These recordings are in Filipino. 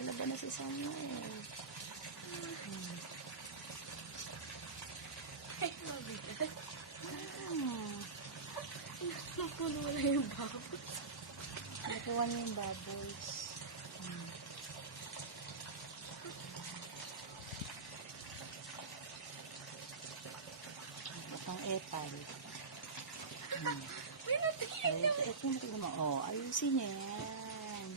Lalaban na si Samuel. Ay, mabigat. Napuno na yung bubbles. Nakuha niya yung bubbles. Ang epal. May natingin na. Ito mo. Oh, ayusin niya yan.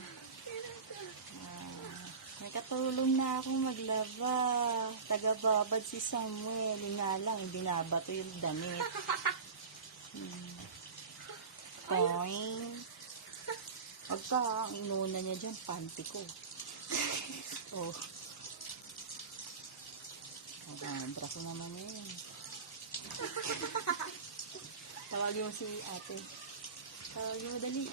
May katulong na akong maglaba. Taga-babad si Samuel. Yun nga lang, binabato yung damit. Toing. Pagka, ang inuna niya dyan, panty ko. Oh. Braso naman yun. Tawagin mo si ate. Tawagin mo dali.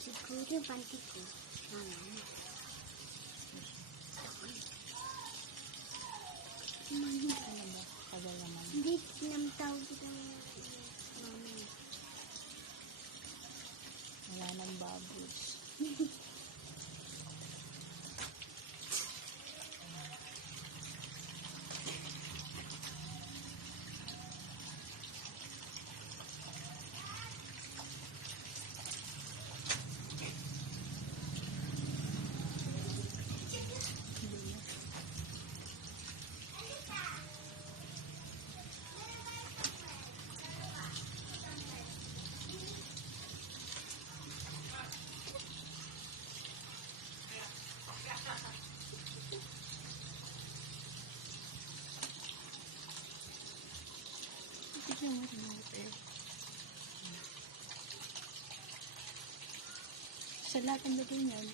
Siguro yung panty ko. Mama. Ano ba? Tagal naman. Hindi pinamtawag kita mama. Wala nang bubbles. Tignan mo rin natin. Sa lahat ng lagay niyan.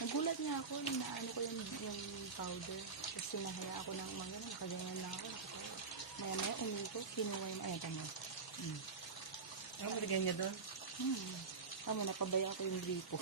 Nagulat nga ako nung naano ko yung powder. Tapos sinahaya ako ng mga nakaganyan na ako. Maya-maya umikot. Kinuha yung ayun tama. Ano mo niya doon? Napabaya ko yung gripo.